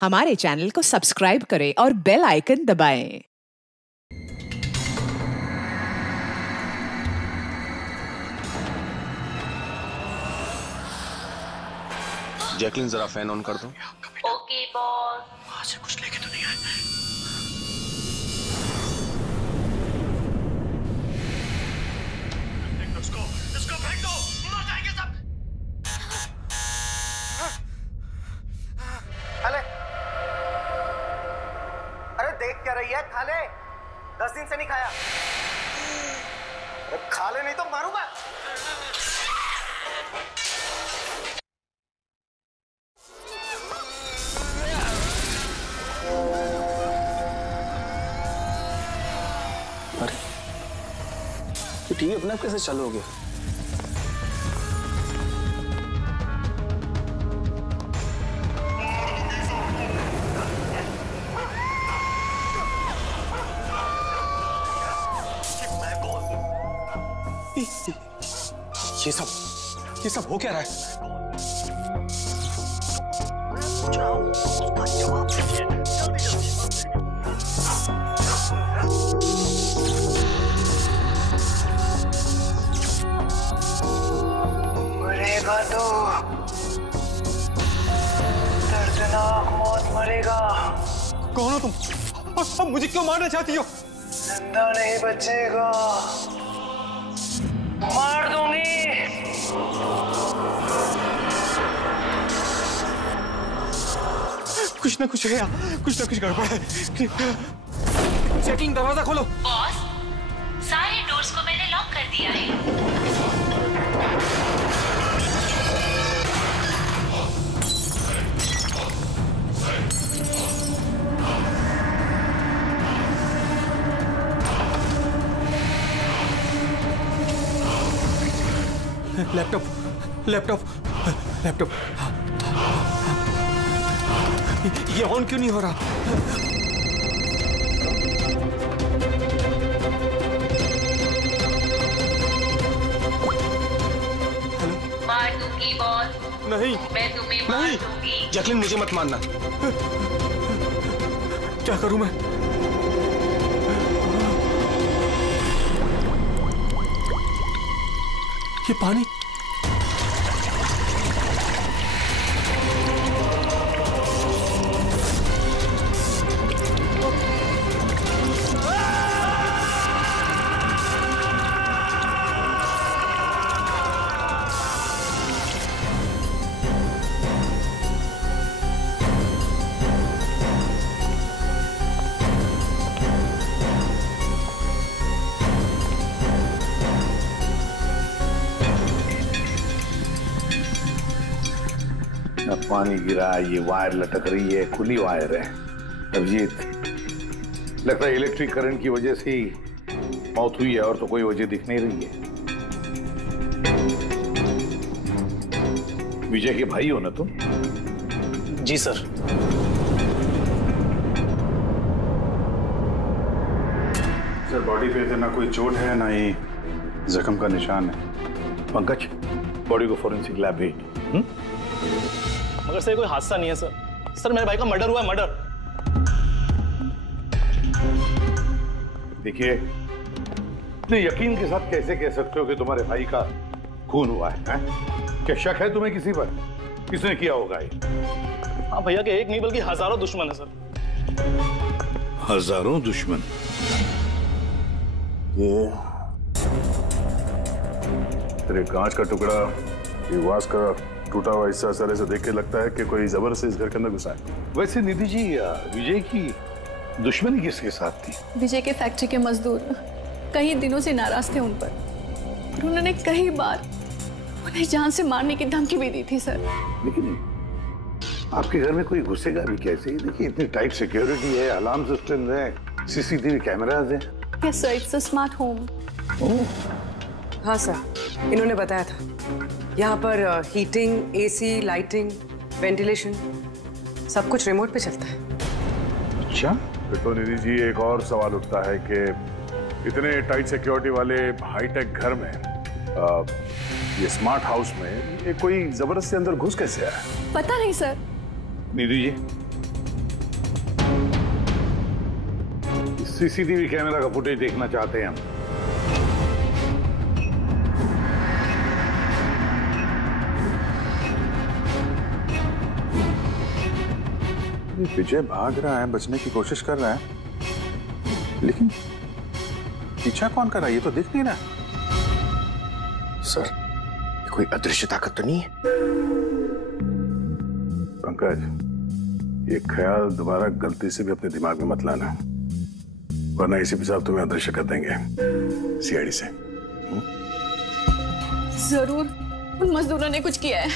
हमारे चैनल को सब्सक्राइब करें और बेल आइकन दबाएं। जैकलिन जरा फैन ऑन कर दो। Okay boss. वहां से कुछ लेके तो नहीं आए? इसको फेंक दो, मर जाएंगे सब। खाले, अरे देख क्या रही है? खाले, 10 दिन से नहीं खाया। अरे खा ले नहीं तो मारूंगा। अरे तो टीवी अपने आप कैसे चालू हो गया? ये सब हो क्या रहा है? मरेगा तो दर्दनाक मौत मरेगा। कौन हो तुम? अब मुझे क्यों मारना चाहती हो? जिंदा नहीं बचेगा, मार दूंगी। कुछ ना कुछ है, कुछ ना कुछ गड़बड़ है। जैकलिन दरवाजा खोलो। बॉस, सारे डोर्स को मैंने लॉक कर दिया है। लैपटॉप लैपटॉप लैपटॉप ये ऑन क्यों नहीं हो रहा? मार दूंगी बॉस, नहीं मैं तुम्हें मार नहीं। दूंगी। जैकलिन मुझे मत मारना। क्या करूं मैं? ये पानी पानी गिरा, ये वायर लटक रही है, खुली वायर है। अभिजीत, लगता है इलेक्ट्रिक करंट की वजह से ही मौत हुई है और तो कोई वजह दिख नहीं रही है। विजय के भाई हो ना तुम? जी सर। सर बॉडी पे तो ना कोई चोट है ना ही जख्म का निशान है। पंकज, बॉडी को फोरेंसिक लैब भेज। मगर सर कोई हादसा नहीं है सर। सर मेरे भाई का मर्डर हुआ है, मर्डर। देखिए, इतने यकीन के साथ कैसे कह सकते हो कि तुम्हारे भाई का खून हुआ है? क्या शक है तुम्हें किसी पर? किसने किया होगा ये? हाँ भैया के एक नहीं बल्कि हजारों दुश्मन है सर। हजारों दुश्मन? ये तेरे कांच का टुकड़ा, ये वास का टूटा हुआ हिस्सा सर ऐसे देख के लगता है कि कोई जबर से इस घर के अंदर घुसा है। वैसे निधि जी, विजय की दुश्मनी किसके साथ थी? विजय के फैक्ट्री के मजदूर कई दिनों से नाराज थे उन पर और उन्होंने कई बार उन्हें जान से मारने की धमकी भी दी थी सर। लेकिन आपके घर में कोई घुसेगा भी कैसे? देखिए, इतनी टाइट सिक्योरिटी है, अलार्म सिस्टम है, सीसीटीवी कैमराज हैं। Yes sir, it's a smart home. हाँ सर, इन्होंने बताया था। यहाँ पर हीटिंग, एसी, लाइटिंग, वेंटिलेशन सब कुछ रिमोट पे चलता है। अच्छा, तो निधि जी एक और सवाल उठता है कि इतने टाइट सिक्योरिटी वाले हाईटेक घर में ये स्मार्ट हाउस में ये कोई जबरदस्ती अंदर घुस कैसे आया? पता नहीं sir. Nidhi ji, CCTV camera का फुटेज देखना चाहते हैं हम। विजय भाग रहा है, बचने की कोशिश कर रहा है, लेकिन पीछा कौन कर रहा है ये तो दिख नहीं रहा। सर, कोई अदृश्य ताकत तो नहीं है? पंकज, ये ख्याल दोबारा गलती से भी अपने दिमाग में मत लाना, वरना इसी पे साहब तुम्हें अदृश्य कर देंगे सीआईडी से। जरूर उन मजदूरों ने कुछ किया है,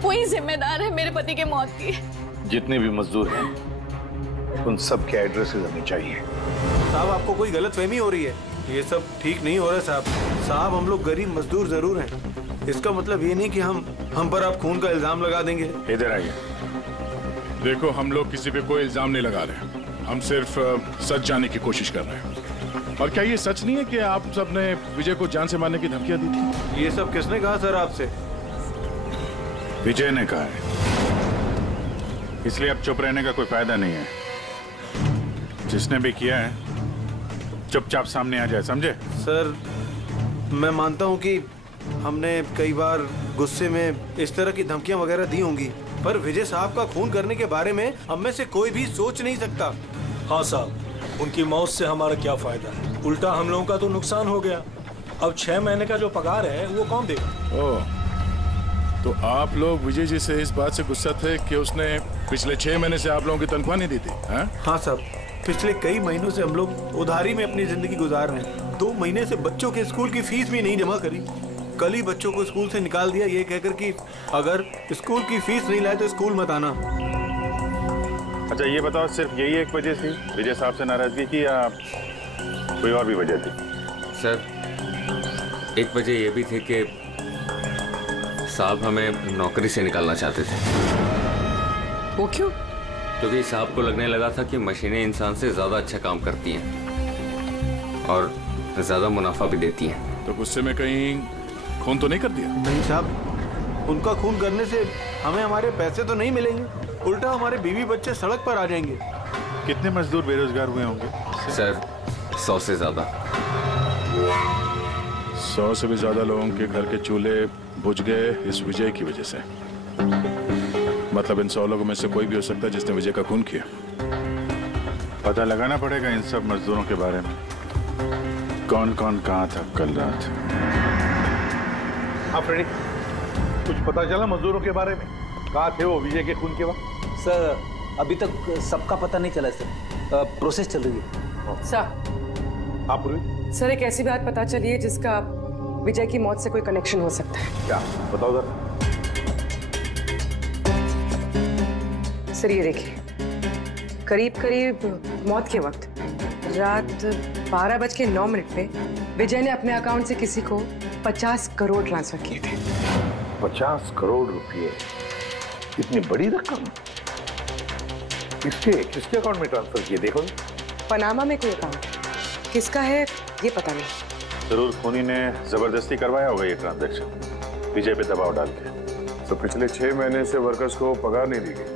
वही जिम्मेदार है मेरे पति के मौत की। जितने भी मजदूर हैं उन सब के एड्रेसेस हमें चाहिए। साहब, आपको कोई गलतफहमी हो रही है, ये सब ठीक नहीं हो रहा साहब। साहब, हम लोग गरीब मजदूर जरूर हैं, इसका मतलब ये नहीं कि हम पर आप खून का इल्जाम लगा देंगे। इधर आइए। देखो, हम लोग किसी पे कोई इल्जाम नहीं लगा रहे, हम सिर्फ सच जानने की कोशिश कर रहे हैं। और क्या ये सच नहीं है कि आप सबने विजय को जान से मारने की धमकियां दी थी? ये सब किसने कहा सर आपसे? विजय ने कहा है, इसलिए अब चुप रहने का कोई फायदा नहीं है। जिसने भी किया है चुपचाप सामने आ जाए, समझे? सर, मैं मानता हूँ कि हमने कई बार गुस्से में इस तरह की धमकियां वगैरह दी होंगी, पर विजय साहब का खून करने के बारे में हम में से कोई भी सोच नहीं सकता। हाँ साहब, उनकी मौत से हमारा क्या फायदा, उल्टा हम लोगों का तो नुकसान हो गया। अब 6 महीने का जो पगार है वो कौन देगा? ओह, तो आप लोग विजय जी से इस बात से गुस्सा थे कि उसने पिछले 6 महीने से आप लोगों की तनख्वाह नहीं दी थी? हाँ साहब, पिछले कई महीनों से हम लोग उधारी में अपनी जिंदगी गुजार रहे हैं। 2 महीने से बच्चों के स्कूल की फीस भी नहीं जमा करी। कल ही बच्चों को स्कूल से निकाल दिया ये कहकर कि अगर स्कूल की फीस नहीं लाए तो स्कूल मत आना। अच्छा, ये बताओ, सिर्फ यही एक वजह थी विजय साहब से नाराजगी की या कोई और भी वजह थी? सर, एक वजह ये भी थी कि साहब हमें नौकरी से निकालना चाहते थे। वो क्यों? क्योंकि साहब को लगने लगा था कि मशीनें इंसान से ज्यादा अच्छा काम करती हैं और ज्यादा मुनाफा भी देती हैं। तो गुस्से में कहीं खून तो नहीं कर दिया? नहीं साहब, उनका खून करने से हमें हमारे पैसे तो नहीं मिलेंगे, उल्टा हमारे बीवी बच्चे सड़क पर आ जाएंगे। कितने मजदूर बेरोजगार हुए होंगे? सर, 100 से ज्यादा। 100 से भी ज्यादा लोगों के घर के चूल्हे बुझ गए इस विजय की वजह से। मतलब इन 100 लोगों में से कोई भी हो सकता है जिसने विजय का खून किया। पता लगाना पड़ेगा इन सब मजदूरों के बारे में, कौन कौन कहाँ था कल रात। हाँ फ्रेडी, कुछ पता चला मजदूरों के बारे में? कहाँ थे वो विजय के खून के वक्त? सर, अभी तक सबका पता नहीं चला सर, प्रोसेस चल रही है। सर, हाँ पूरी? सर, एक ऐसी बात पता चली है जिसका विजय की मौत से कोई कनेक्शन हो सकता है। क्या बताओ जरा। सर, ये देखिए, करीब करीब मौत के वक्त रात 12:09 पे विजय ने अपने अकाउंट से किसी को 50 करोड़ ट्रांसफर किए थे। 50 करोड़ रुपए, इतनी बड़ी रकम किसके अकाउंट में ट्रांसफर किए? देखो, पनामा में कोई अकाउंट, किसका है ये पता नहीं। जरूर खूनी ने जबरदस्ती करवाया होगा ये ट्रांजैक्शन, विजय पे दबाव डाल के। तो पिछले 6 महीने से वर्कर्स को पगार नहीं दी गई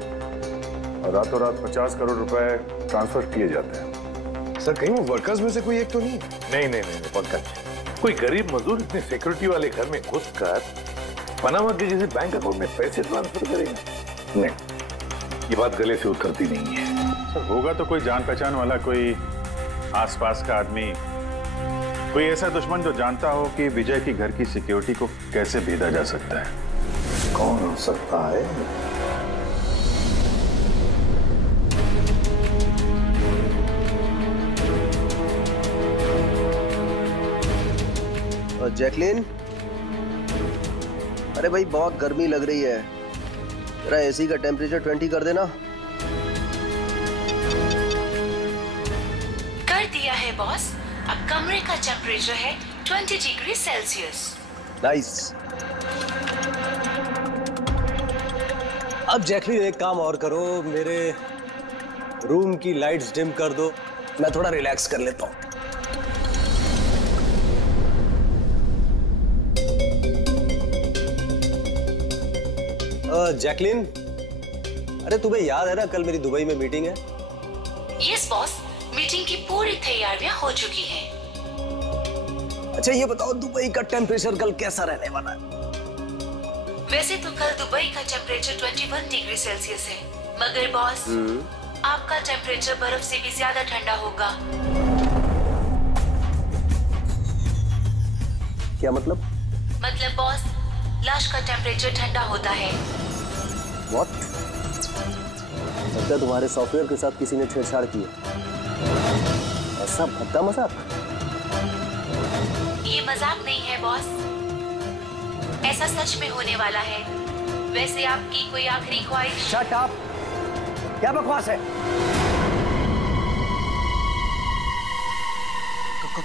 और रातों रात 50 करोड़ रुपए ट्रांसफर किए जाते हैं। सर, कहीं वो वर्कर्स में से कोई एक तो नहीं? नहीं पंकज, कोई गरीब मजदूर इतने सिक्योरिटी वाले घर में घुसकर पनामा के जैसे बैंक अकाउंट में पैसे ट्रांसफर करेगा? नहीं, ये बात गले से उतरती नहीं है। सर, होगा तो कोई जान पहचान वाला, कोई आसपास का आदमी, कोई ऐसा दुश्मन जो जानता हो कि विजय की घर की सिक्योरिटी को कैसे भेदा जा सकता है। कौन हो सकता है? जैकलिन, अरे भाई बहुत गर्मी लग रही है, जरा एसी का टेम्परेचर 20 कर देना। कर दिया है बॉस, अब कमरे का टेम्परेचर है 20 डिग्री सेल्सियस। नाइस। अब जैकलिन एक काम और करो, मेरे रूम की लाइट्स डिम कर दो, मैं थोड़ा रिलैक्स कर लेता हूँ। जैकलिन, अरे तुम्हें याद है ना कल मेरी दुबई में मीटिंग है? यस बॉस, मीटिंग की पूरी तैयारियां हो चुकी हैं। अच्छा ये बताओ दुबई का टेम्परेचर कल कैसा रहने वाला है? वैसे तो कल दुबई का टेम्परेचर 21 डिग्री सेल्सियस है, मगर बॉस आपका टेम्परेचर बर्फ से भी ज्यादा ठंडा होगा। क्या मतलब? मतलब बॉस, लाश का टेम्परेचर ठंडा होता है। What? लगता है तुम्हारे सॉफ्टवेयर के साथ किसी ने छेड़छाड़ की है। ऐसा भद्दा मजाक? ये मजाक नहीं है बॉस, ऐसा सच में होने वाला है। वैसे आपकी कोई आखिरी ख्वाहिश? Shut up! क्या बकवास है?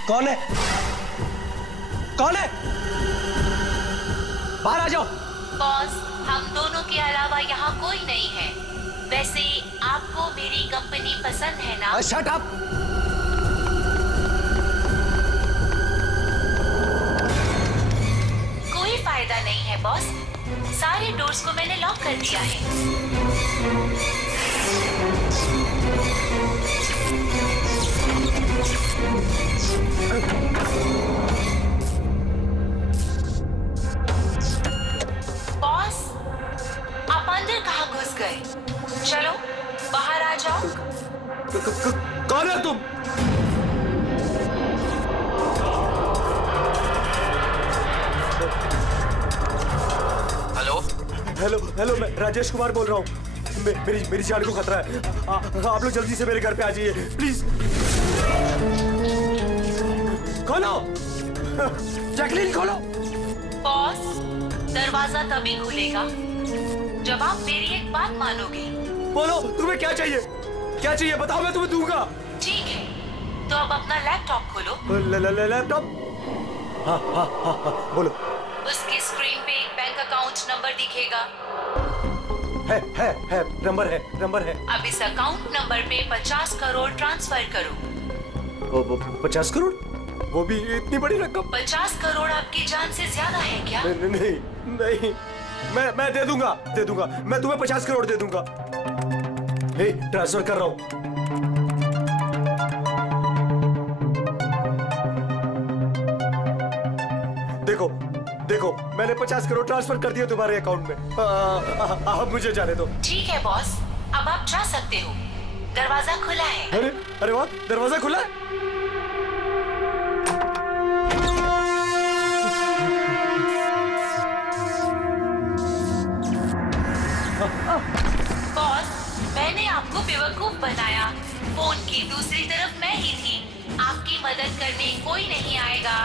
कौन है? कौन है? बाहर आ जाओ। बॉस, हम दोनों के अलावा यहाँ कोई नहीं है। वैसे आपको मेरी कंपनी पसंद है ना? Shut up! कोई फायदा नहीं है बॉस, सारे डोर्स को मैंने लॉक कर दिया है। बॉस, आप अंदर कहाँ घुस गए? चलो बाहर आ जाओ। कौन है तुम? हेलो हेलो, मैं राजेश कुमार बोल रहा हूँ। मेरी जान को खतरा है। आप लोग जल्दी से मेरे घर पे आ जाइए प्लीज। खोलो जैकलीन, खोलो। बॉस, दरवाजा तभी खुलेगा जब आप मेरी एक बात मानोगे। बोलो तुम्हें क्या चाहिए? क्या चाहिए बताओ, मैं तुम्हें दूंगा। ठीक है, तो अब अपना लैपटॉप खोलो। लैपटॉप? हाँ हाँ हाँ हाँ, बोलो। उसकी स्क्रीन पे एक बैंक अकाउंट नंबर दिखेगा। है नंबर है। अब इस अकाउंट नंबर पे 50 करोड़ ट्रांसफर करो। 50 करोड़? वो भी इतनी बड़ी रकम? 50 करोड़ आपकी जान से ज्यादा है क्या? नहीं, मैं दे दूंगा। मैं तुम्हें 50 करोड़ दे दूंगा। ट्रांसफर कर रहा हूँ। देखो मैंने 50 करोड़ ट्रांसफर कर दिए तुम्हारे अकाउंट में। अब मुझे जाने दो। ठीक है बॉस, अब आप जा सकते हो। दरवाजा खुला है। अरे वाह, दरवाजा खुला है। बॉस, मैंने आपको बेवकूफ बनाया। फोन की दूसरी तरफ मैं ही थी। आपकी मदद करने कोई नहीं आएगा।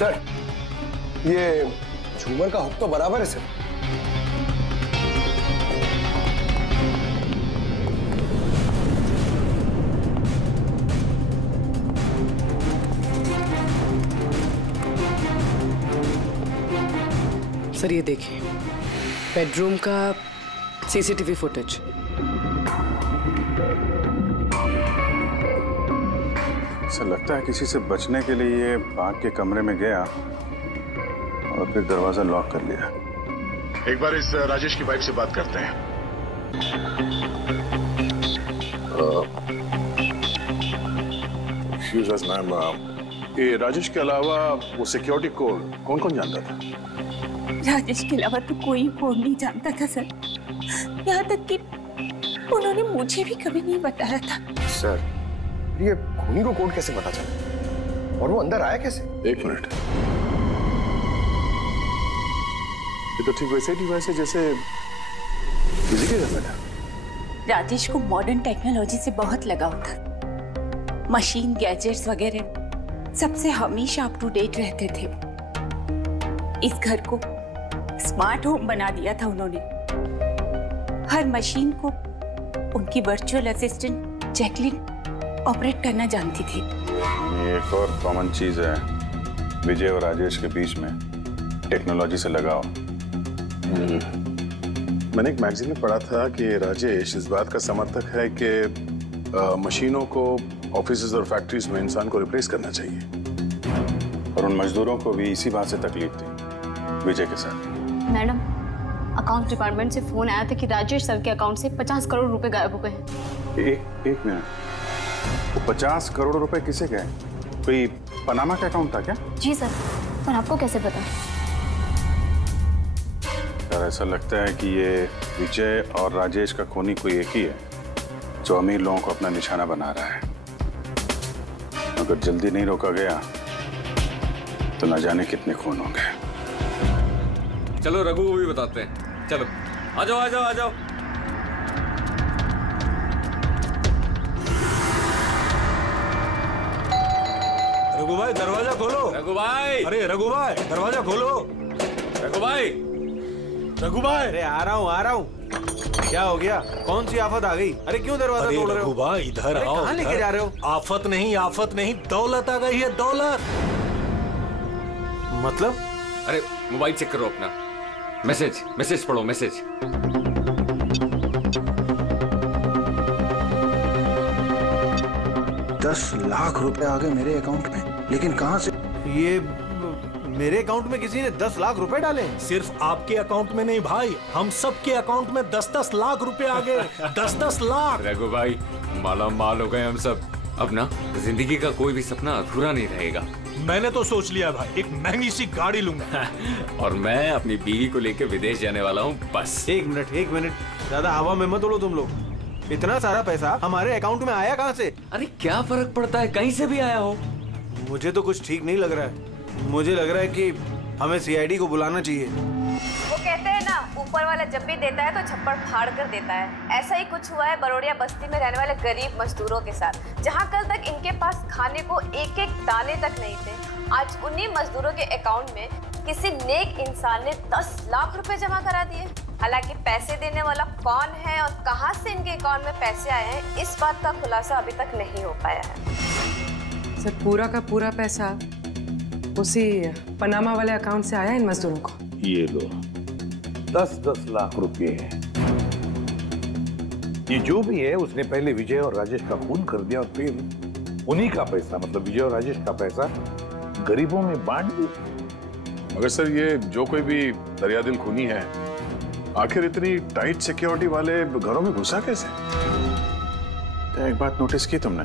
सर, ये झूमर का हुक तो बराबर है सर। सर ये देखिए, बेडरूम का सीसीटीवी फुटेज। सर लगता है किसी से बचने के लिए ये बाग के कमरे में गया और फिर दरवाजा लॉक कर लिया। एक बार इस राजेश की वाइफ से बात करते हैं। मैम, ये राजेश के अलावा वो सिक्योरिटी कोड कौन कौन जानता था? राजेश के अलावा तो कोई कोड नहीं जानता था सर। यहाँ तक कि उन्होंने मुझे भी कभी नहीं बताया था। सर, ये खूनी को कोड कैसे पता चला? और वो अंदर आया कैसे? एक मिनट, ये तो ठीक वैसे डिवाइस है जैसे किसी के घर में था। राजेश को मॉडर्न टेक्नोलॉजी से बहुत लगाव था। मशीन, गैजेट्स वगैरह सबसे हमेशा अप टू डेट रहते थे। इस घर को स्मार्ट होम बना दिया था उन्होंने। हर मशीन को उनकी वर्चुअल असिस्टेंट जैकलिन ऑपरेट करना जानती थी। एक और कॉमन चीज है विजय और राजेश के बीच में, टेक्नोलॉजी से लगाव। मैंने एक मैगजीन में पढ़ा था कि राजेश इस बात का समर्थक है कि मशीनों को ऑफिसेज और फैक्ट्रीज में इंसान को रिप्लेस करना चाहिए, और उन मजदूरों को भी इसी बात से तकलीफ थी विजय के साथ। मैडम, अकाउंट डिपार्टमेंट से फोन आया था कि राजेश सर के अकाउंट से 50 करोड़ रुपए गायब हो गए हैं। एक मिनट, वो 50 करोड़ रुपए किसे गए? कोई पनामा का अकाउंट था क्या? जी सर, पर आपको कैसे पता? यार ऐसा लगता है कि ये विजय और राजेश का खूनी कोई एक ही है जो अमीर लोगों को अपना निशाना बना रहा है। अगर जल्दी नहीं रोका गया तो न जाने कितने खून होंगे। चलो रघु को भी बताते हैं। चलो आ जाओ आ जाओ आ जाओ। रघु भाई दरवाजा खोलो। रघु भाई, अरे रघु भाई दरवाजा खोलो। रघु भाई, रघु भाई, अरे आ रहा हूँ। क्या हो गया? कौन सी आफत आ गई? अरे क्यों दरवाजा तोड़ रहे हो? रघु भाई इधर आओ। कहाँ लेके जा रहे हो? आफत नहीं, दौलत आ गई है, दौलत। मतलब? अरे मोबाइल चेक करो अपना। मैसेज पढ़ो, मैसेज। 10 लाख रुपए आ गए मेरे अकाउंट में, लेकिन कहां से? ये मेरे अकाउंट में किसी ने 10 लाख रुपए डाले? सिर्फ आपके अकाउंट में नहीं भाई, हम सब के अकाउंट में 10-10 लाख रुपए आ गए। 10-10 लाख। रघु भाई माला माल हो गए हम सब। अब ना जिंदगी का कोई भी सपना अधूरा नहीं रहेगा। मैंने तो सोच लिया भाई, एक महंगी सी गाड़ी लूंगा। और मैं अपनी बीवी को लेकर विदेश जाने वाला हूँ बस। एक मिनट, ज्यादा हवा में मत उड़ो तुम लोग। इतना सारा पैसा हमारे अकाउंट में आया कहाँ से? अरे क्या फर्क पड़ता है, कहीं से भी आया हो। मुझे तो कुछ ठीक नहीं लग रहा है। मुझे लग रहा है कि हमें सीआईडी को बुलाना चाहिए। वो कहते हैं ना, ऊपर वाला जब भी देता है तो छप्पड़ फाड़ कर देता है। ऐसा ही कुछ हुआ है बरोड़िया बस्ती में रहने वाले गरीब मजदूरों के साथ, जहां कल तक इनके पास खाने को एक दाने तक नहीं थे। आज उन्हीं मजदूरों के अकाउंट में किसी नेक इंसान ने 10 लाख रुपए जमा करा दिए। हालांकि पैसे देने वाला कौन है और कहां से इनके अकाउंट में पैसे आए हैं, इस बात का खुलासा अभी तक नहीं हो पाया है। सर, पूरा का पूरा पैसा उसी पनामा वाले अकाउंट से आया इन मजदूरों को। ये लो 10-10 लाख रुपए है। ये जो भी है उसने पहले विजय और राजेश का खून कर दिया और फिर उन्हीं का पैसा, मतलब विजय और राजेश का पैसा गरीबों में बांट दिया। मगर सर ये जो कोई भी दरियादिल खूनी है, आखिर इतनी टाइट सिक्योरिटी वाले घरों में घुसा कैसे? तो एक बात नोटिस की तुमने,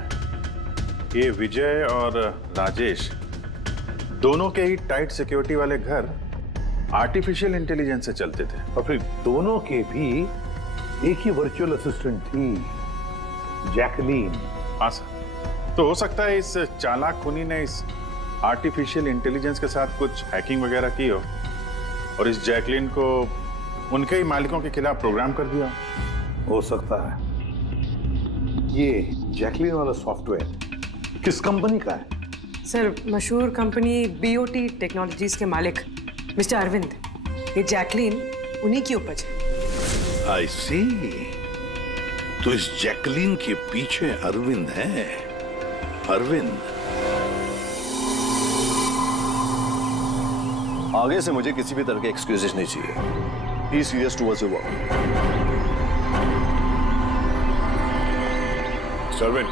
ये विजय और राजेश दोनों के ही टाइट सिक्योरिटी वाले घर आर्टिफिशियल इंटेलिजेंस से चलते थे, और फिर दोनों के भी एक ही वर्चुअल असिस्टेंट थी, जैकलीन। हाँ सर, तो हो सकता है इस चालाक खूनी ने इस आर्टिफिशियल इंटेलिजेंस के साथ कुछ हैकिंग वगैरह की हो और इस जैकलीन को उनके ही मालिकों के खिलाफ प्रोग्राम कर दिया हो सकता है। ये जैकलीन वाला सॉफ्टवेयर किस कंपनी का है? सर, मशहूर कंपनी बीओटी टेक्नोलॉजीज के मालिक मिस्टर अरविंद। ये जैकलीन उन्हीं की उपज है। आई सी। तो इस जैकलीन के पीछे अरविंद है। अरविंद, आगे से मुझे किसी भी तरह के एक्सक्यूजेस नहीं चाहिए। ही serious towards your work. Arvind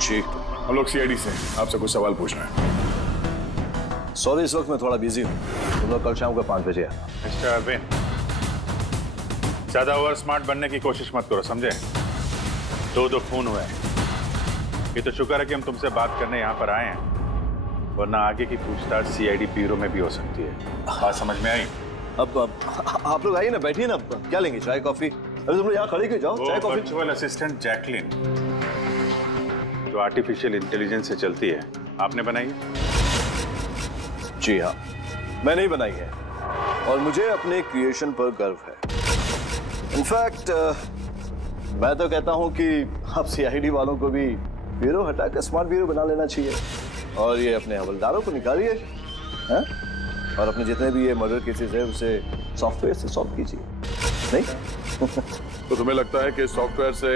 ji, हम लोग सीआईडी से आपसे कुछ सवाल पूछना है। सॉरी, इस वक्त मैं थोड़ा बिजी हूँ। तुम लोग कल शाम को 5 बजे आना। मिस्टर अरविंद, ज्यादा ओवर स्मार्ट बनने की कोशिश मत करो, समझे? 2 खून हुए। ये तो शुक्र है कि हम तुमसे बात करने यहाँ पर आए हैं, वरना आगे की पूछताछ सीआईडी ब्यूरो में भी हो सकती है। बात समझ में आई? अब आप लोग आइए ना, बैठिए ना। क्या लेंगे, चाय कॉफी? अरे तुम लोग यहाँ खड़े क्यों, जाओ चाय कॉफी। वर्चुअल असिस्टेंट जैकलीन जो आर्टिफिशियल इंटेलिजेंस से चलती है, आपने बनाई? जी हाँ, मैंने ही बनाई है और मुझे अपने क्रिएशन पर गर्व है। इनफैक्ट मैं तो कहता हूँ कि आप सीआईडी वालों को भी ब्यूरो हटाकर स्मार्ट ब्यूरो बना लेना चाहिए और ये अपने हवलदारों को निकालिए। और अपने जितने भी ये मर्डर केसेस है उसे सॉफ्टवेयर से सॉल्व कीजिए। नहीं? तो तुम्हें लगता है कि सॉफ्टवेयर से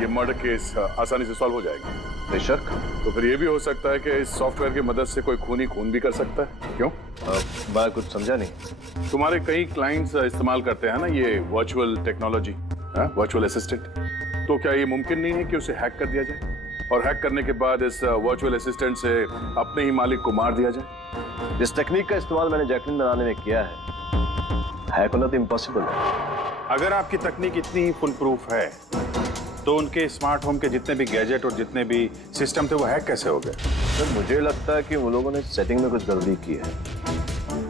ये मर्डर केस आसानी से सॉल्व हो जाएगा? बेशक। तो फिर ये भी हो सकता है कि इस सॉफ्टवेयर की मदद से कोई खूनी खून भी कर सकता है। क्यों? मैं कुछ समझा नहीं। तुम्हारे कई क्लाइंट्स इस्तेमाल करते हैं ना ये वर्चुअल टेक्नोलॉजी, वर्चुअल असिस्टेंट। तो क्या ये मुमकिन नहीं है कि उसे हैक कर दिया जाए और हैक करने के बाद इस वर्चुअल असिस्टेंट से अपने ही मालिक को मार दिया जाए? इस टेक्निक का इस्तेमाल मैंने जैकलिन बनाने में किया है। हैक होना तो इम्पॉसिबल है। अगर आपकी तकनीक इतनी फुल प्रूफ है तो उनके स्मार्ट होम के जितने भी गैजेट और जितने भी सिस्टम थे वो हैक कैसे हो गए? सर मुझे लगता है कि वो लोगों ने सेटिंग में कुछ गलती की है,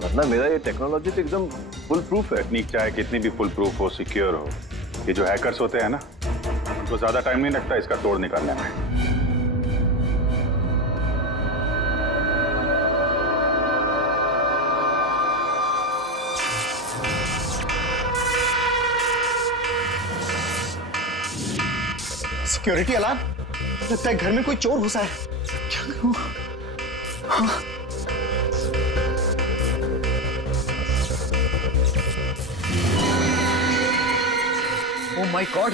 वरना मेरा ये टेक्नोलॉजी तो एकदम फुल प्रूफ है। टेक्निक चाहे कितनी भी फुल प्रूफ हो, सिक्योर हो, ये जो हैकर्स होते हैं ना उनको ज्यादा टाइम नहीं लगता इसका तोड़ निकालने में। सिक्योरिटी अलार्म, लगता है घर में कोई चोर घुसा है। क्या करूं? हाँ। ओह माय गॉड,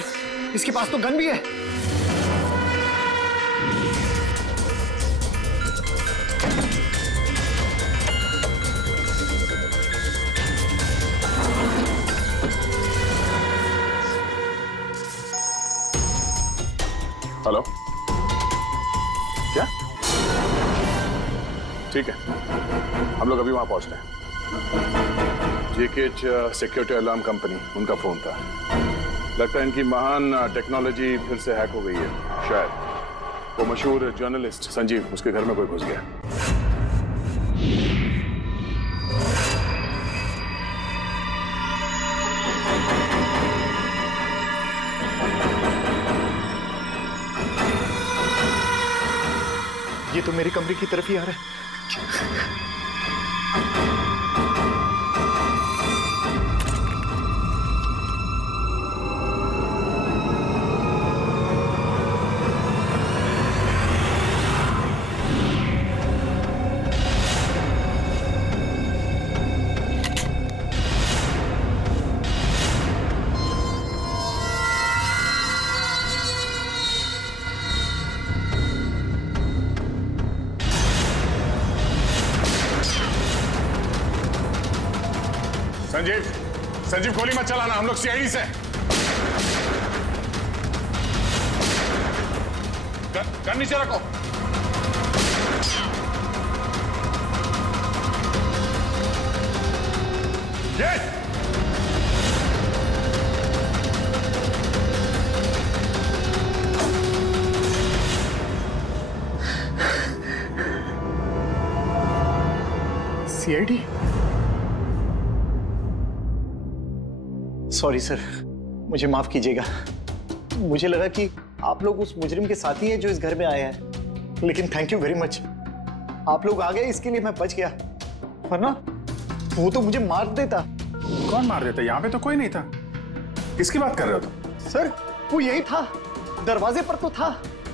इसके पास तो गन भी है। हेलो, क्या? ठीक है, हम लोग अभी वहां पहुंच रहे हैं। जेकेएच सिक्योरिटी अलार्म कंपनी, उनका फोन था। लगता है इनकी महान टेक्नोलॉजी फिर से हैक हो गई है। शायद वो मशहूर जर्नलिस्ट संजीव, उसके घर में कोई घुस गया। ये तो मेरे कमरे की तरफ ही आ रहा है। संजीव गोली मत चलाना, हम लोग सीआईडी से। गन नीचे रखो। ये सीआईडी। सॉरी सर, मुझे माफ कीजिएगा। मुझे लगा कि आप लोग उस मुजरिम के साथी हैं जो इस घर में आए हैं, लेकिन थैंक यू वेरी मच। आप लोग आ गए, इसके लिए मैं बच गया, वरना वो तो मुझे मार देता। कौन मार देता? यहाँ पे तो कोई नहीं था। किसकी बात कर रहे हो तुम? सर वो यही था, दरवाजे पर तो था,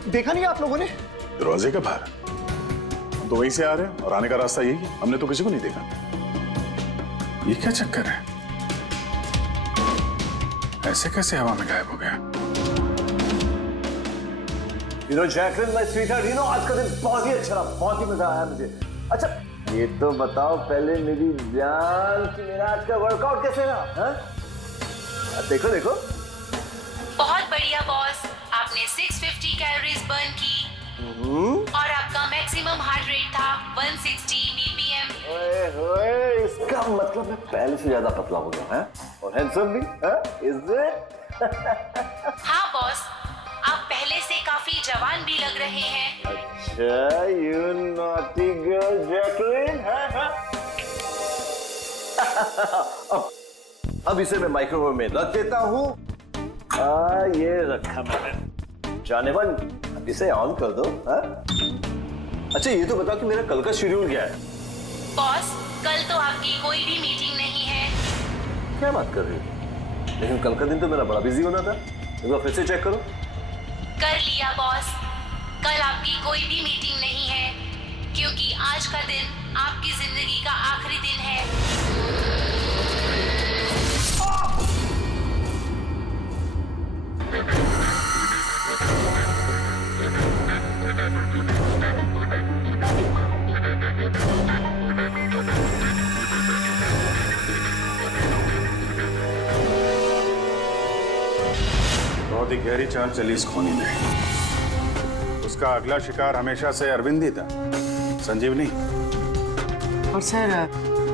देखा नहीं आप लोगों ने? दरवाजे के बाहर? हम तो वहीं से आ रहे हैं और आने का रास्ता यही है, हमने तो किसी को नहीं देखा। ये क्या चक्कर है? ऐसे कैसे हवा में गायब हो गया? जैकलिन माय स्वीटहार्ट, आज का दिन बहुत ही अच्छा रहा, बहुत ही मजा आया मुझे। अच्छा ये तो बताओ पहले मेरी जान कि मेरा आज का वर्कआउट कैसे रहा? देखो देखो। बहुत बढ़िया बॉस, आपने 650 कैलोरीज बर्न की और आपका मैक्सिमम हार्ट रेट था 160 बीपीएम। ओए, इसका मतलब मैं पहले से ज्यादा पतला हो गया है और हैंडसम भी, इज इट? हाँ बॉस, आप पहले से काफी जवान भी लग रहे हैं। अच्छा, यू नॉटी गर्ल जैकलिन। अब इसे मैं माइक्रोवेव में रख देता हूँ। ये रखा मैंने। जानेमन, अब इसे ऑन कर दो। अच्छा ये तो बताओ कि मेरा कल का शेड्यूल क्या है? बॉस, कल तो आपकी कोई भी मीटिंग नहीं है। क्या बात कर रही हो? लेकिन कल का दिन तो मेरा बड़ा बिजी होना था। एक बार फिर से चेक करो। कर लिया बॉस, कल आपकी कोई भी मीटिंग नहीं है, क्योंकि आज का दिन आपकी जिंदगी का आखिरी दिन है। बहुत ही गहरी चाल चली इस खूनी में। उसका अगला शिकार हमेशा से अरविंद ही था, संजीव नहीं। और सर,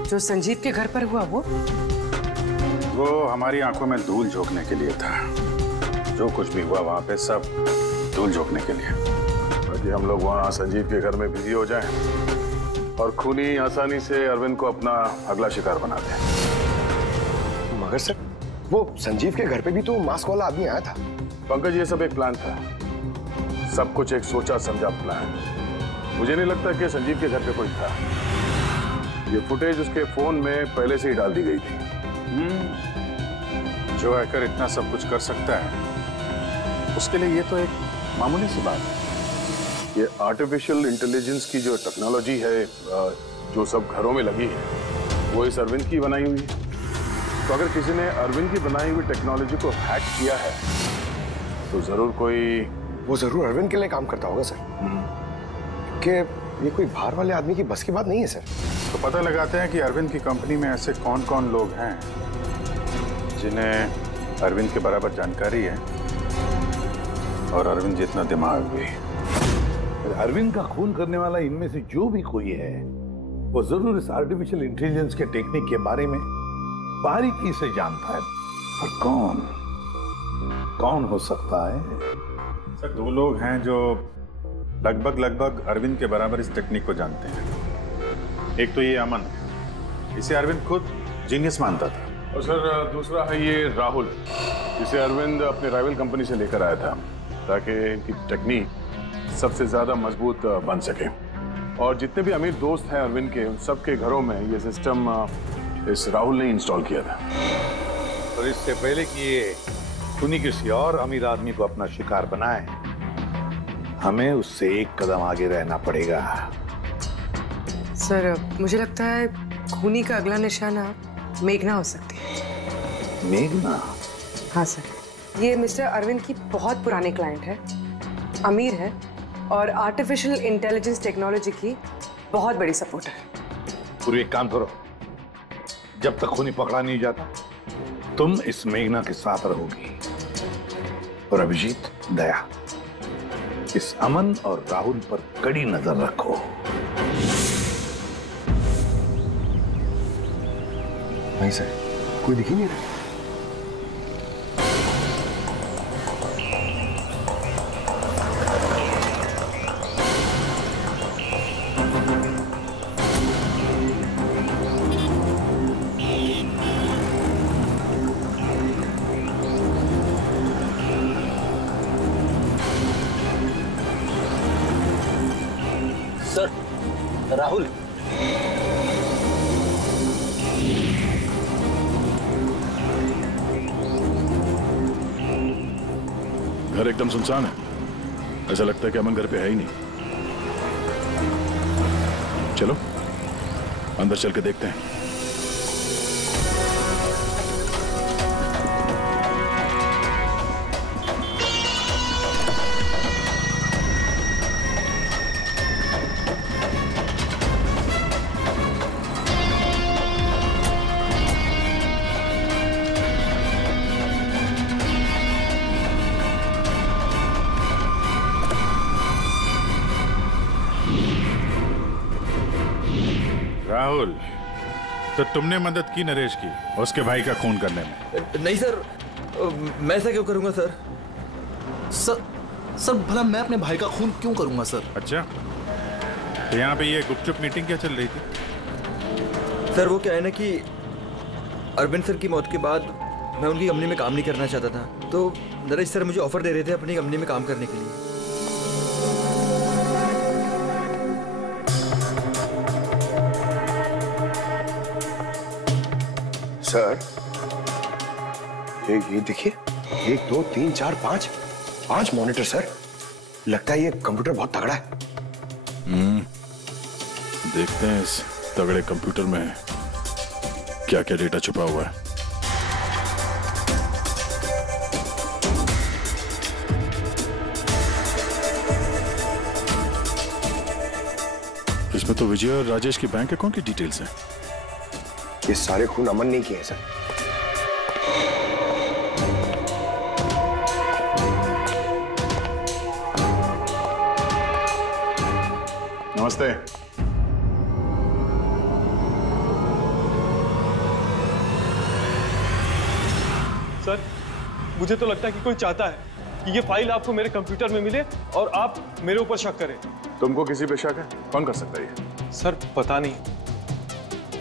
जो संजीव के घर पर हुआ वो हमारी आंखों में धूल झोंकने के लिए था। जो कुछ भी हुआ वहां पे सब धूल झोंकने के लिए, ताकि हम लोग वहां संजीव के घर में बिजी हो जाएं और खूनी आसानी से अरविंद को अपना अगला शिकार बना दे। मगर सर, वो संजीव के घर पे भी तो मास्क वाला आदमी आया था। पंकज, ये सब एक प्लान था, सब कुछ एक सोचा समझा प्लान। मुझे नहीं लगता कि संजीव के घर पे कोई था। ये फुटेज उसके फोन में पहले से ही डाल दी गई थी। जो हैकर इतना सब कुछ कर सकता है, उसके लिए ये तो एक मामूली सी बात है। ये आर्टिफिशियल इंटेलिजेंस की जो टेक्नोलॉजी है, जो सब घरों में लगी है, वो इस अरविंद की बनाई हुई है। तो अगर किसी ने अरविंद की बनाई हुई टेक्नोलॉजी को हैक किया है, तो जरूर वो जरूर अरविंद के लिए काम करता होगा सर। कि ये कोई बाहर वाले आदमी की बस की बात नहीं है सर। तो पता लगाते हैं कि अरविंद की कंपनी में ऐसे कौन कौन लोग हैं जिन्हें अरविंद के बराबर जानकारी है और अरविंद जितना दिमाग भी। अरविंद का खून करने वाला इनमें से जो भी कोई है, वो जरूर इस आर्टिफिशियल इंटेलिजेंस के टेक्निक के बारे में बारीकी से जानता है। और कौन हो सकता है? सर, दो लोग हैं जो लगभग अरविंद के बराबर इस टेक्निक को जानते हैं। एक तो ये अमन, इसे अरविंद खुद जीनियस मानता था। और सर, दूसरा है ये राहुल, जिसे अरविंद अपने राइवल कंपनी से लेकर आया था, ताकि इनकी टेक्निक सबसे ज्यादा मजबूत बन सके। और जितने भी अमीर दोस्त हैं अरविंद के, उन सबके घरों में ये सिस्टम इस राहुल ने इंस्टॉल किया था। और इससे पहले कि ये खूनी किसी और अमीर आदमी को अपना शिकार बनाए, हमें उससे एक कदम आगे रहना पड़ेगा। सर, मुझे लगता है खूनी का अगला निशाना मेघना हो सकती है। मेघना? हाँ सर, ये मिस्टर अरविंद की बहुत पुरानी क्लाइंट है, अमीर है और आर्टिफिशियल इंटेलिजेंस टेक्नोलॉजी की बहुत बड़ी सपोर्टर है। पूरी एक काम करो, जब तक खूनी पकड़ा नहीं जाता, तुम इस मेघना के साथ रहोगी। और अभिजीत, दया, इस अमन और राहुल पर कड़ी नजर रखो। नहीं सर, कोई दिख ही नहीं रहा। सर, राहुल। घर एकदम सुनसान है, ऐसा लगता है कि अमन घर पे है ही नहीं। चलो अंदर चल के देखते हैं। राहुल, तो तुमने मदद की नरेश की उसके भाई का खून करने में? नहीं सर, मैं ऐसा क्यों करूंगा सर? सर भला मैं अपने भाई का खून क्यों करूंगा सर? अच्छा, तो यहाँ पे ये गुपचुप मीटिंग क्या चल रही थी? सर वो क्या है ना कि अरविंद सर की मौत के बाद मैं उनकी कंपनी में काम नहीं करना चाहता था, तो नरेश सर मुझे ऑफर दे रहे थे अपनी कंपनी में काम करने के लिए। सर, ये देखिए, 1 2 3 4 5 मॉनिटर सर। लगता है ये कंप्यूटर बहुत तगड़ा है। देखते हैं इस इस तगड़े कंप्यूटर में क्या क्या डेटा छुपा हुआ है। इसमें तो विजय और राजेश की बैंक अकाउंट की डिटेल्स हैं। ये सारे खून अमन नहीं किए हैं सर। नमस्ते। सर, मुझे तो लगता है कि कोई चाहता है कि ये फाइल आपको मेरे कंप्यूटर में मिले और आप मेरे ऊपर शक करें। तुमको किसी पे शक है? कौन कर सकता है ये? सर पता नहीं,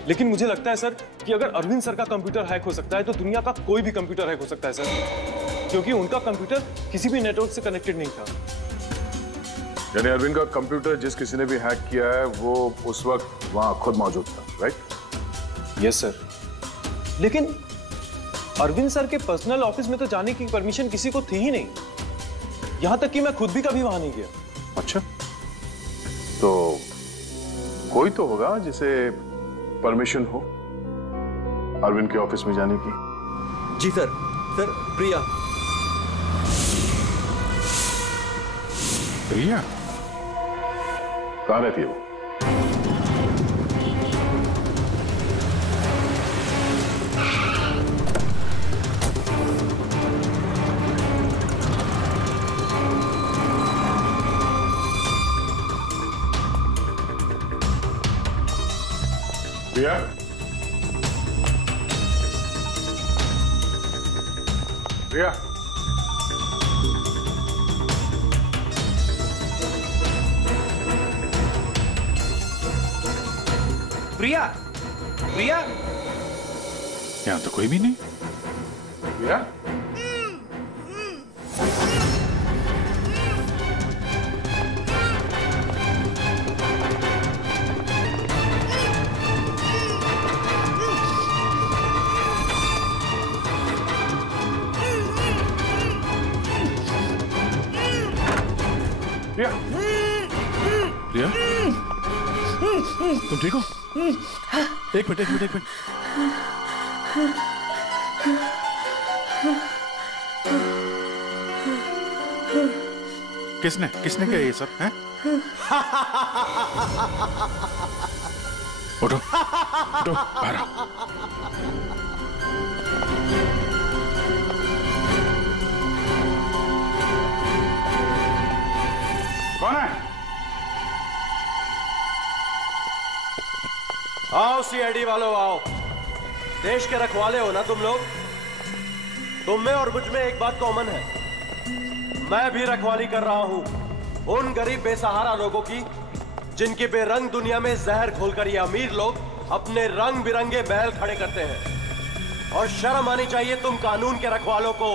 लेकिन मुझे लगता है सर कि अगर अरविंद सर का कंप्यूटर हैक हो सकता है तो दुनिया का कोई भी कंप्यूटर हैक हो सकता है सर, क्योंकि उनका कंप्यूटर किसी भी नेटवर्क से कनेक्टेड नहीं था। यानी अरविंद का कंप्यूटर जिस किसी ने भी हैक किया है वो उस वक्त वहां खुद मौजूद था, राइट? यस सर, लेकिन अरविंद सर के पर्सनल ऑफिस में तो जाने की परमिशन किसी को थी ही नहीं, यहां तक कि मैं खुद भी कभी वहां नहीं गया। अच्छा, तो कोई तो होगा जिसे परमिशन हो अरविंद के ऑफिस में जाने की। जी सर। सर, प्रिया। प्रिया कहाँ रहती है वो? प्रिया? प्रिया? प्रिया? प्रिया? यहाँ तो कोई भी नहीं। प्रिया? प्रिया? प्रिया? तुम ठीक हो? एक मिनट। किसने किया ये सब है? उठो बाहर आओ। कौन है? आओ सीआईडी वालों, आओ। देश के रखवाले हो ना तुम लोग। तुम में और मुझ में एक बात कॉमन है, मैं भी रखवाली कर रहा हूं उन गरीब बेसहारा लोगों की जिनकी बेरंग दुनिया में जहर घोलकर ये अमीर लोग अपने रंग बिरंगे महल खड़े करते हैं। और शर्म आनी चाहिए तुम कानून के रखवालों को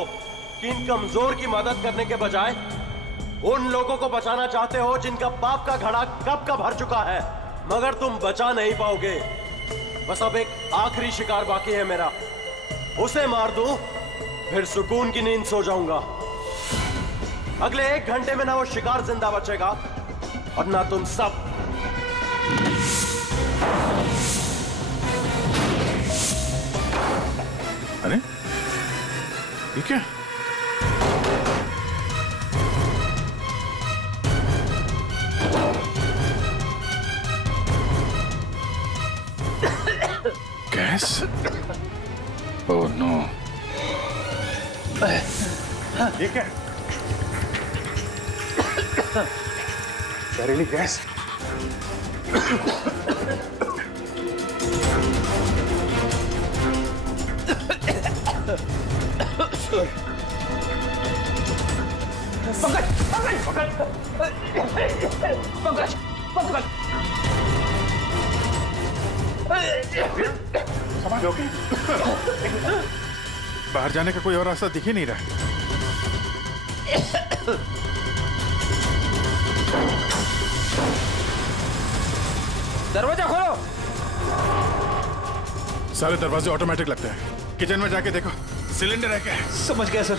कि इन कमजोर की मदद करने के बजाय उन लोगों को बचाना चाहते हो जिनका पाप का घड़ा कब का भर चुका है, मगर तुम बचा नहीं पाओगे। बस अब एक आखिरी शिकार बाकी है मेरा, उसे मार दूं फिर सुकून की नींद सो जाऊंगा। अगले 1 घंटे में ना वो शिकार जिंदा बचेगा और ना तुम सब। अरे ये क्या? गैस? Oh no. ये क्या? जहरीली गैस? बाहर जाने का कोई और रास्ता दिख ही नहीं रहा। दरवाजा खोलो। सारे दरवाजे ऑटोमेटिक लगते हैं। किचन में जाके देखो सिलेंडर है क्या? समझ गया सर।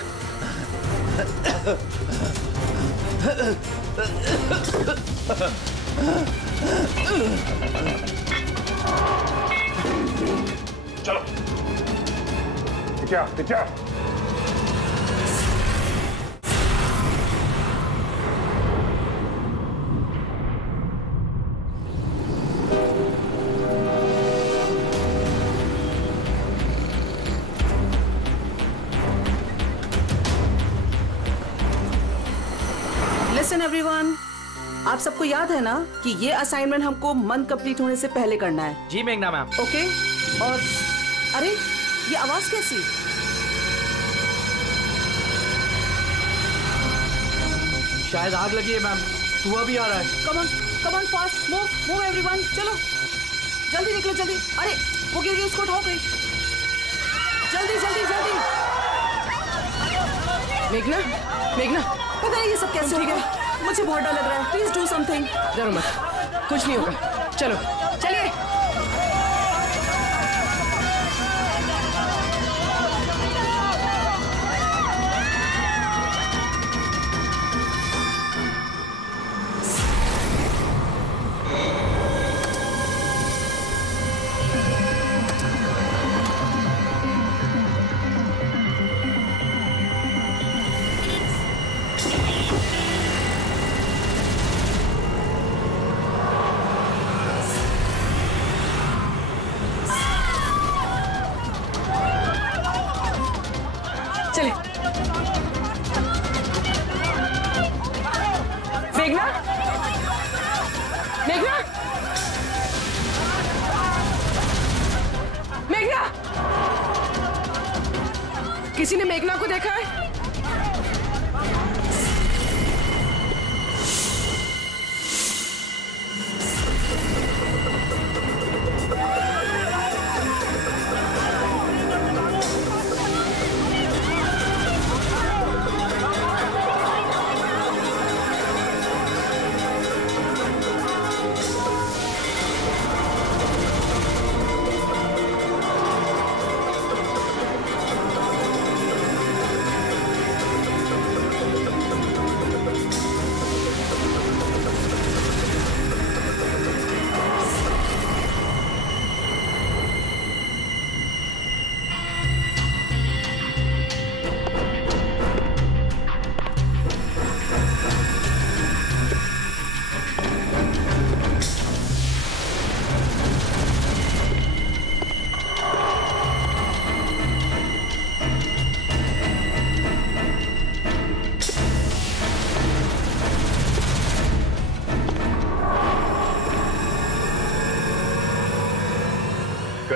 चलो क्या लिसन एवरीवन, आप सबको याद है ना कि ये असाइनमेंट हमको मंथ कंप्लीट होने से पहले करना है। जी मेघना मैम। ओके। और अरे ये आवाज कैसी? शायद आग लगी है मैम, धुआं भी आ रहा है। Come on fast, move everyone, चलो जल्दी निकलो जल्दी। अरे वो गिर गई, उसको उठाओ कोई, जल्दी जल्दी जल्दी। मेघना पता नहीं ये सब कैसे हो गया, मुझे बहुत डर लग रहा है। Please do something. डरो मत, कुछ नहीं होगा, चलो चलिए। चले मेघना, किसी ने मेघना को देखा है?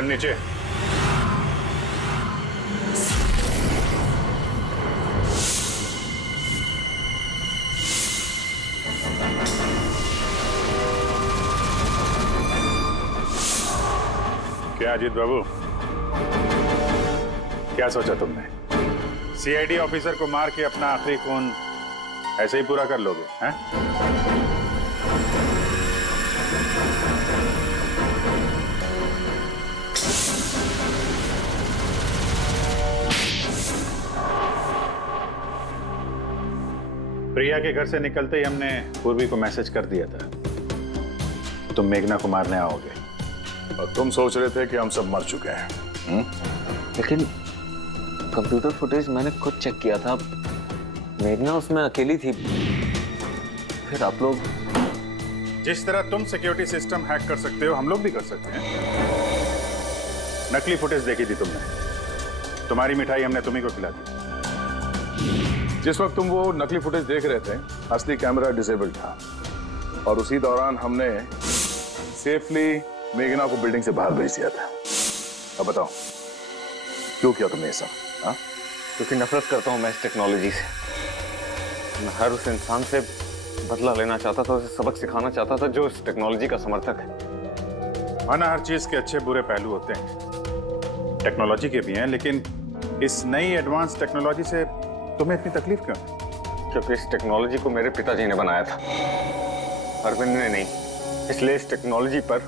नीचे। क्या अजीत बाबू, क्या सोचा तुमने? सीआईडी ऑफिसर को मार के अपना आखिरी खून ऐसे ही पूरा कर लोगे हैं? प्रिया के घर से निकलते ही हमने पूर्वी को मैसेज कर दिया था तुम मेघना को मारने आओगे, और तुम सोच रहे थे कि हम सब मर चुके हैं। लेकिन कंप्यूटर फुटेज मैंने खुद चेक किया था, मेघना उसमें अकेली थी। फिर आप लोग जिस तरह तुम सिक्योरिटी सिस्टम हैक कर सकते हो हम लोग भी कर सकते हैं। नकली फुटेज देखी थी तुमने, तुम्हारी मिठाई हमने तुम्ही को खिला दी। जिस वक्त तुम वो नकली फुटेज देख रहे थे असली कैमरा डिसेबल था, और उसी दौरान हमने सेफली मेघना को बिल्डिंग से बाहर भेज दिया था। अब बताओ क्यों किया तुमने ये सब? हाँ, क्योंकि नफरत करता हूं मैं इस टेक्नोलॉजी से। मैं हर उस इंसान से बदला लेना चाहता था, उसे सबक सिखाना चाहता था जो इस टेक्नोलॉजी का समर्थक है। माना हर चीज के अच्छे बुरे पहलू होते हैं, टेक्नोलॉजी के भी हैं, लेकिन इस नई एडवांस टेक्नोलॉजी से तुम्हें इतनी तकलीफ क्यों? क्योंकि इस टेक्नोलॉजी को मेरे पिताजी ने बनाया था, अरविंद ने नहीं। इसलिए इस टेक्नोलॉजी पर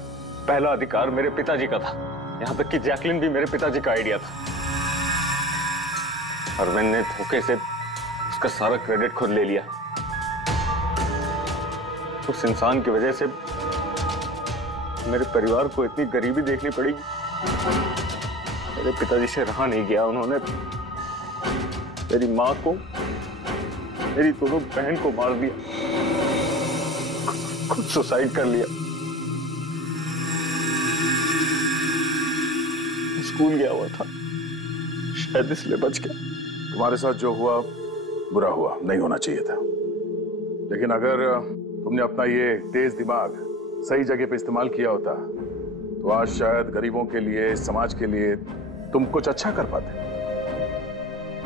पहला अधिकार मेरे पिताजी का था। यहाँ तक कि जैकलिन भी मेरे पिताजी का आइडिया था। अरविंद ने धोखे से उसका सारा क्रेडिट खुद ले लिया। उस इंसान की वजह से मेरे परिवार को इतनी गरीबी देखनी पड़ेगी। मेरे पिताजी से रहा नहीं गया, उन्होंने मेरी माँ को, मेरी दोनों बहन को मार दिया, खुद सुसाइड कर लिया। स्कूल गया हुआ था, शायद इसलिए बच गया। तुम्हारे साथ जो हुआ बुरा हुआ, नहीं होना चाहिए था। लेकिन अगर तुमने अपना ये तेज दिमाग सही जगह पे इस्तेमाल किया होता तो आज शायद गरीबों के लिए, समाज के लिए तुम कुछ अच्छा कर पाते।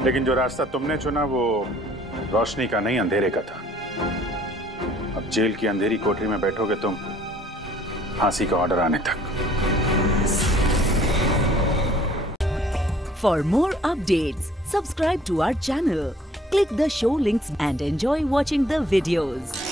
लेकिन जो रास्ता तुमने चुना वो रोशनी का नहीं, अंधेरे का था। अब जेल की अंधेरी कोठरी में बैठोगे तुम फांसी का ऑर्डर आने तक। For more updates, subscribe to our channel, click the show links and enjoy watching the videos.